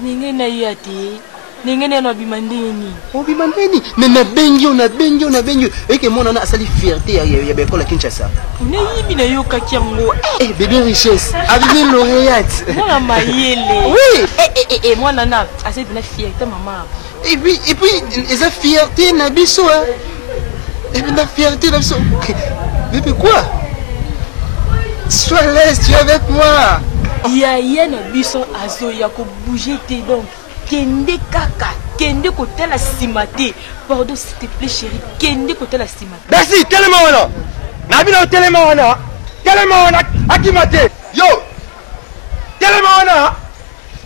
Ninge na yati. Ninge na bimandeni. O bimandeni. Mais na bengi. Et que mona na asali fierté ya bekola Kinshasa. Ne yibi na yo kakiango. Eh bébé richesse, avec lauréate. Mona mayele. Oui. Moi nana, asali bina fierté maman. Et puis ils ont fierté na biso hein. Et puis la fierté na biso. Bébé quoi? Sois à l'aise, tu es avec moi. Yaya na biso azo ya ko bouger te donc kende kaka kende côté la simate. Pardon s'il te plaît chérie, kende côté la simate. Merci, tellement on. Na bino tellement on. Akimate. Yo. Tellement on.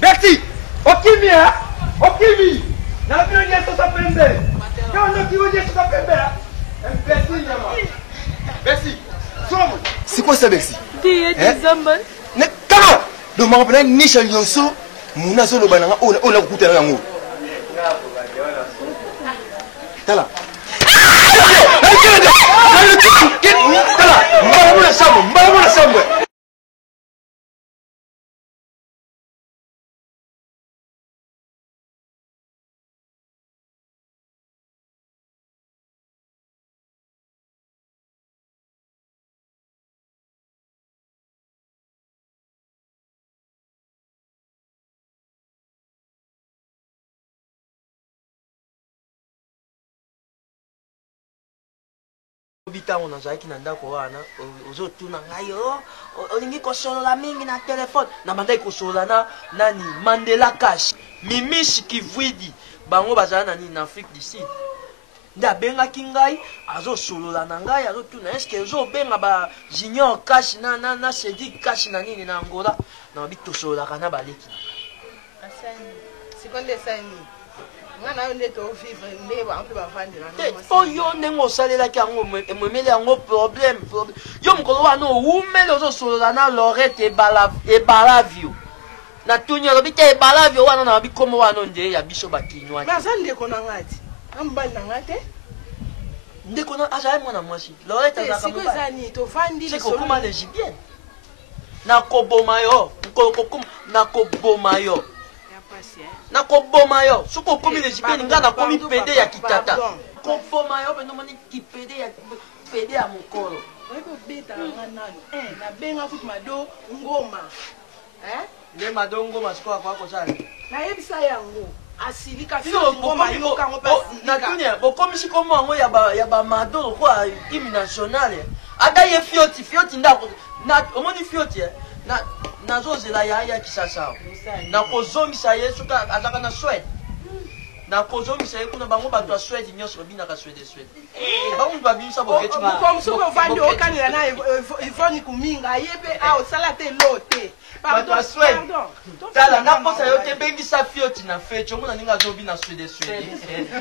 Merci. Okimi. Na bino yeso sa pembe. Quand on dit yeso sa pembe. Merci. C'est quoi ça, Merci? Mais comment? Donc, je rappelle Nisha Lyonso, mon asso le banana, on a coupé un mot. T'as là. bitango nazalaki na ndako wana ozotuna ngai olingi kosolola mingi na telefone na bandaki kosolola na nani Mandela Cash Mimishi Kivwidi bango bazala na nini na Afrique du Sud nde abengaki ngai azosolola na ngai azotuna eske ozobenga ba Junior Cash na Cedric Cash na nini na Angola na babi tosololaka na baleki sikonde sani ngana nde to vivre nde ba mpe bavandela oyo ndenge osalelaki yango ememeli yango problème yo mokolo wana owumeli ozosolola na Lorette ebalavio na tuni alobi te ebalavio wana na babikomo wana nde ya biso bakinywaki aza ndeko na nga ti ambali na nga te ndeko na azali mwana mwasi Lorette azalaka mobali tovandi sekokuma lesbienne nakoboma yo nakoboma yo nakoboma yo soki okomi lesbienne nga nakomi pede ya kitata koboma yo benomoni kipede ya mokolo oyekobetaka nga nano nabenga kutu mado ngoma nde mado ngoma sikoyo akoka kosala nayebisa yango asilika ngoma yokango natunia bokomisi komo yango ya bamado lokola hymne nationale ata ye fioti ndako omoni fioti nazozela ya kisasa nakozongisa ye soki azaka na Swede nakozongisa ye kuna bango bato ya Swede nyonso babinaka Swede bango babimisa soki ovandi okanela na Ivoni Kuminga ayebi osala te lo te bato ya Swede tala naposa yo te bengisa fioti na feti omona ndenge azobina Swede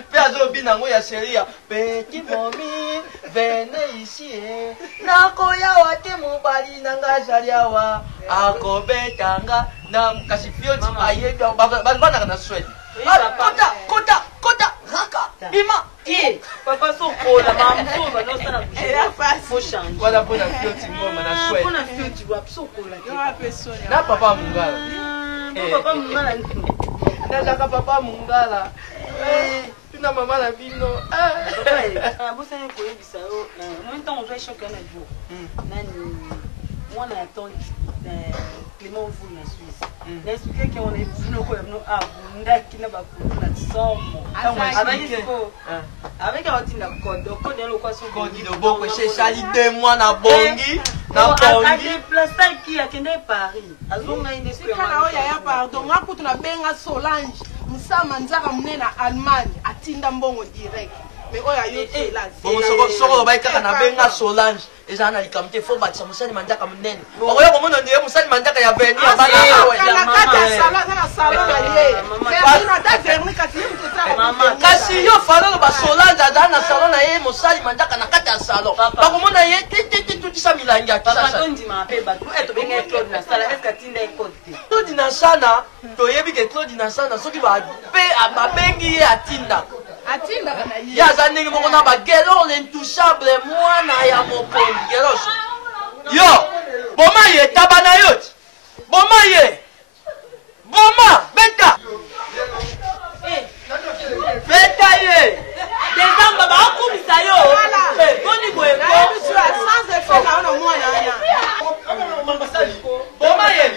mpe azobina yango ya seria petit momi vene ici nakoyawa te mobali nanga azali awa akobetanga na kasi fioti ayebi bavandaka na Swede kota raka bima papa sokola mamsoba nosala wana mpona fioti ngoma na Swede na papa mungala nazaka papa mungala tuna mama na bino bosani koyebisa yo moi ntango ozwa eshoke na jour nani mwana ya tonte Clément Mvulu na Suisse naexplike on evinoko yabino abundaki na bakulu na somo avec aotinda code elokwasikodi loboko esesali 2 mois na bongi na bongi plastaki akende Paris azongai nde sikana oyo ya pardon ngakutu na benga Solange musama nzaka munene na Allemagne atinda mbongo direct mais oyo ayotela soko lobai kaka na benga Solange ezala na likambo te fo bakisa mosali manzaka munene okoya komona ndiye mosali manzaka ya veni ya bana kasi yo falolo basolange azala na salon na ye mosali manzaka na kati ya salon bakomona ye tutisa milangi ya Claude Nasana toyebi ke Claude Nasana soki babengi ye atindaka ye aza ndenge moko na bagelo l'intouchable mwana ya mokonzi geloso yo boma ye taba na yo ti boma ye boma beta ye dezamba bakumisa yo boni boye boma ye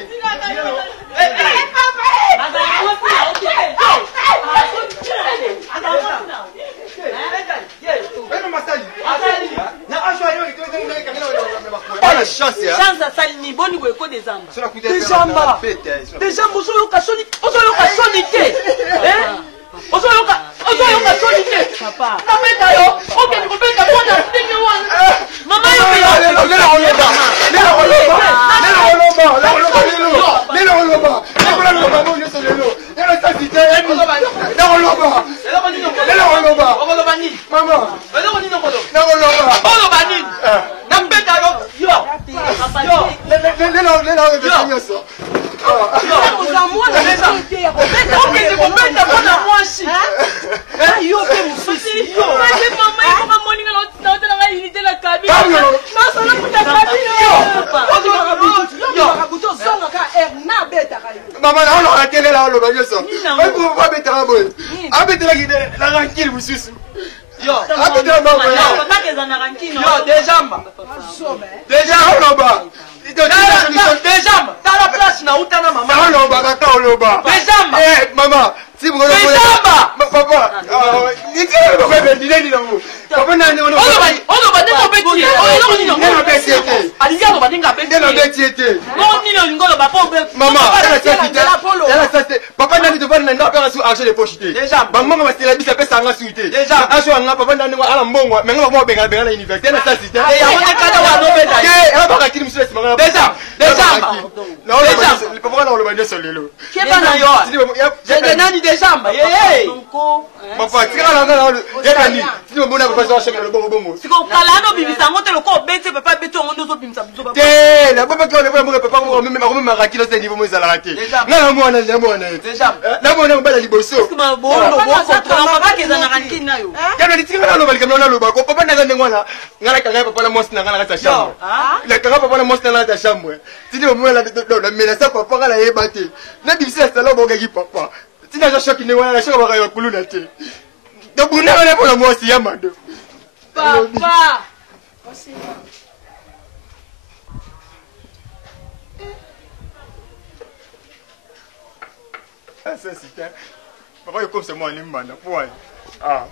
chance asalini boni boye ko dezamba dezamba ozoyoka soni te ozoyoka soni te nabeta yo okende kobeta mpona ndenge wana mama Maman, on a télé là, on va ça. On peut pas mettre un boy. Avec la guide, la ranquille, vous sucez. Yo, déjà, on va. Déjà, t'as la place, na utana maman. On va, déjà, maman. Si vous voulez, papa, il dit que vous pouvez venir, papa, on va Papa n'a dit de voir un endroit sur argent de poche. Déjà, maman va se la bise à faire ça en suite. Déjà, un jour, papa n'a pas un bon mois, mais on va bien à l'université. Déjà, le papa n'a pas le sur le lot. Qui est pas d'ailleurs? J'ai nani des jambes. Papa, tu as la nuit. Si le bon n'a pas besoin de le bon mot. Si on parle à nos bébés, ça monte le corps, bête, papa, bête, on nous oblige ça. La papa qui a le bon papa, on même marqué dans ce niveau, mais ça l'a raté. Non, moi, déjà. Là, on a un bel liboso. Parce que ma bon, papa qui est dans la rantine. Il y a des petits gens qui ont le bac. Papa n'a pas de moi là. Il y a un papa la monstre dans la chambre. Il y a un papa la monstre dans la chambre. Si tu veux la menace, papa la ébatté. N'a difficile à la boga qui papa. Si tu as un choc, il y a un choc, on va y avoir un peu. Donc, vous n'avez pas la moi aussi, Yamado. Papa. Ah, ça, c'est un. Papa, il comme c'est moi, il m'a dit. Ah.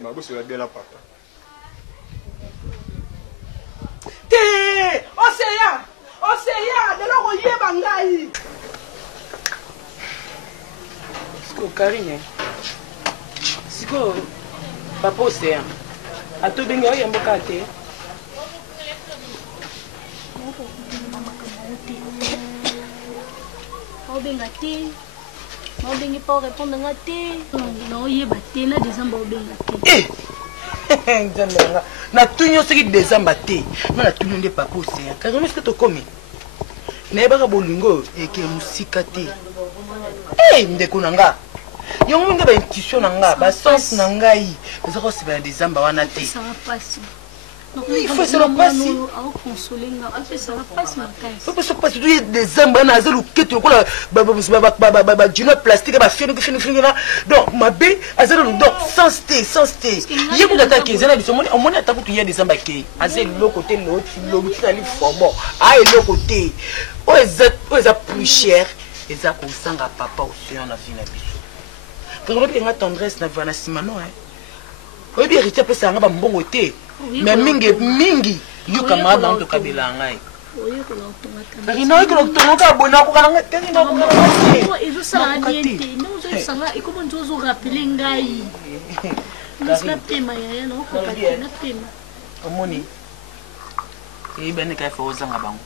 Ma bouche est bien là, papa. Océan, de l'eau, Bangaï. Siko Karine. Siko, papa Océan. A tout bien, il y a un peu de thé. Obengi pas répondre à thé. Non, il y a batté là des obengi. Na tunyo seki décembre te. Na tunyo nde papa Océan. Car est-ce que tu komi? Na yebaka bolingo eke musika te. Ndeko nanga. Yongo nde ba intuition nanga, ba sens nanga yi. Ezako se ba décembre wana te. Ça va passer. Il faut se le passer. Il faut se passer. Il y a des embryons dans le quête de plastique, donc ma bé, donc sans thé, sans thé. Il y a des attaques qui sont on m'a attaqué il y a des embryons. Azé le côté l'autre, l'autre ali formo. Ah et le côté. Oh est plus cher. Et ça qu'on sent à papa aussi on a vu la biso. Quand on a tendresse na vana simano hein. Oui bien héritier peut ça ngaba mbongo te. Mais mingi yo camarade dans to kabela ngai. Rino ko to ka bona ko kana ngati na ko. Ezo sala niente. Non zo sala e como nzo rappeler ngai. Mas na tema ya no ko pa na tema. Omoni. E bene ka fa ozanga bango.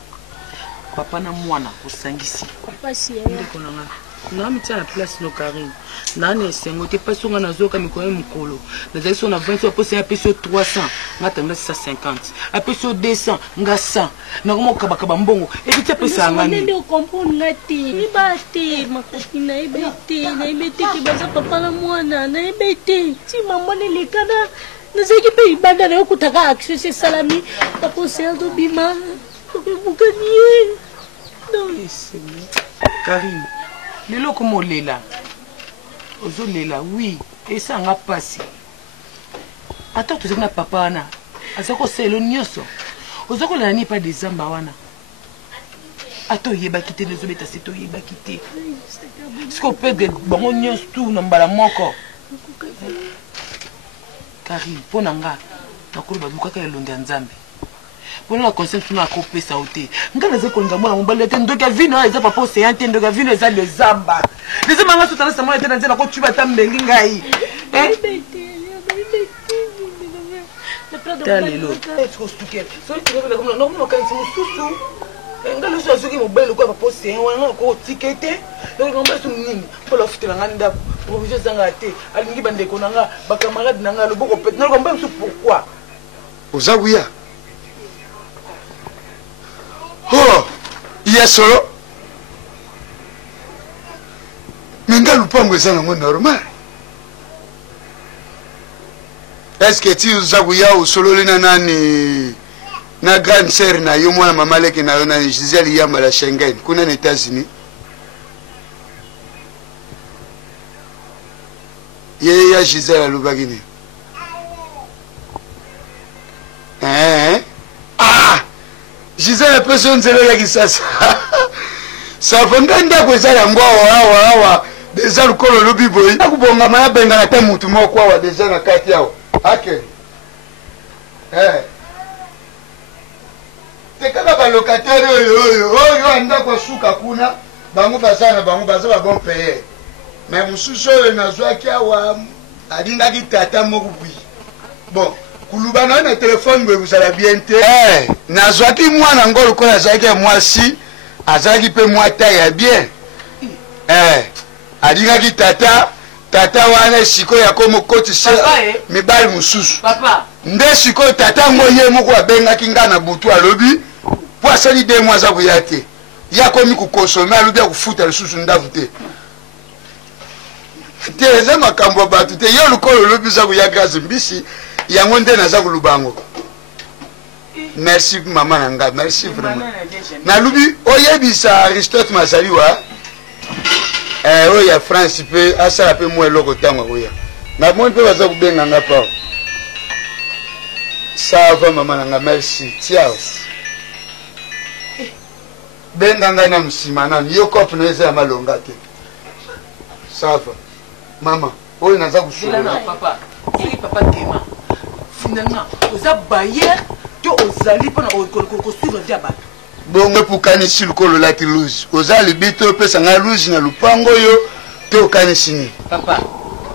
Papa na mwana kusangisi. Papa si ya. Ndeko nanga. Na mitsa la place no Karine. Nane sengo te pas songa na zoka mikoyo mukolo. Na zali so na 20 po se apeso 300, ngata ngasa 150. Apeso 200, nga 100. Na ko kabaka mbongo. E bitya pesa ngani. Nende o comprendre ngati. Ibate makopina ibete, na ibete ki baza papa na mwana, na ibete. Ti maman le kana. Na zeki pe ibanda na okutaka accès salami. Papa se ndo bima. Ko bukanie. Non, Karine. Lelo comme olela. Ozolela oui, et ça nga passé. Attends tu sais na papa na. Azako selo nyoso. Ozako la ni pas des amba wana. Attends yeba kité les obeta c'est to yeba kité. Ce qu'on peut de bon nyoso tout na mbala moko. Karine ponanga. Nakolo babuka ka elonga nzambe. Pour la conscience na kopé ça oté. Ngana ze konga mwana mobali te ndoka vino eza papa Océan te ndoka vino eza le zamba. Les manga sotana sama te na nzela ko tuba tambengi ngai. Talelo. Est-ce que so tu veux comme non non quand c'est mususu. Ngalo so soki mobali ko papa Océan wana ko tikete. Donc ngamba so nini. Pour la fitela nganda pour je zanga te. Alingi bande ko nanga ba camarade nanga lo boko pet. Non ngamba so pourquoi? Ozabuya. Oh, il y a solo. Mais nga lupango eza nango normal. Est-ce que tu Zabuya ou solo lina nani na grande sœur na yo mwana mama leki na yo nani Gisèle Yamba la Schengen kuna na États-Unis? Ye ya Gisèle alubagini. Ah! Gisèle a personne zelo ya kisasa. Ça va ndako eza yango awa déjà lokolo lobi boyi nakubongama ya bengana te mutu moko awa déjà na kati awa ake te kaka balocataire oyo andako asuka kuna bango baza na bango baza babon paye mais mosusu oyo nazwaki awa alingaki tata moko bwi bon kuluba na telefone boye bozala bien te nazwaki mwana ngo lokola azalaki ya mwasi azalaki mpe mwa taille ya bien alingaki tata wana sikoyo akomokotisa mibali mosusu nde sikoyo tata ngo ye moko abengaki ngai na butu alobi po asali 2 mois aza koya te ye akomi kokosome alobi akofuta lisusu ndavu te te eza makambo ya bato te yo lokolo olobi oza koya grâce mbisi yango nde naza koluba yango. Merci maman nanga, merci vraiment. Nalubi oyebisa Aristote Mazali wa oya France pe asala pe mo eloko tango oya. Na mo pe baza kubenga nga pa. Ça va maman nanga, merci. Ciao. Benga nga na msimana, yo kopo naweza ya malonga te. Ça va. Maman, oyo naza kusula na papa. Ili papa tema. Finalement, oza bayer to ozali pona kosuivre diaba. Bongo pukanisi lukolo lati luzi. Oza libito pesa nga luzi na lupango yo to kanisini. Papa,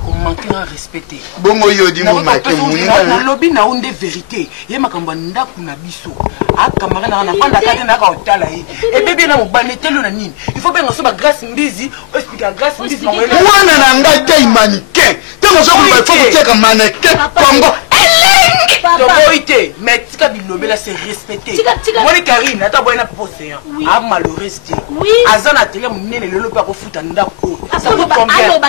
on manque à respecter. Bongo yo di mo make muninga. Na lobi na onde vérité. Ye makambo ndaku na biso. Akamara na banda kate na ka otala ye. E bébé na mobane telo na nini. Il faut bien so ba grâce mbizi, expliquer grâce mbizi na wele. Wana na nga te mannequin. Te mo so ko ba faut que mannequin Congo. Toboite, mais tika bilobe là c'est respecté. Moi Karine, ata boyena posé hein. A malheureusement. Oui. Azana télé munene lelo pa ko futa ndako. Ça coûte combien?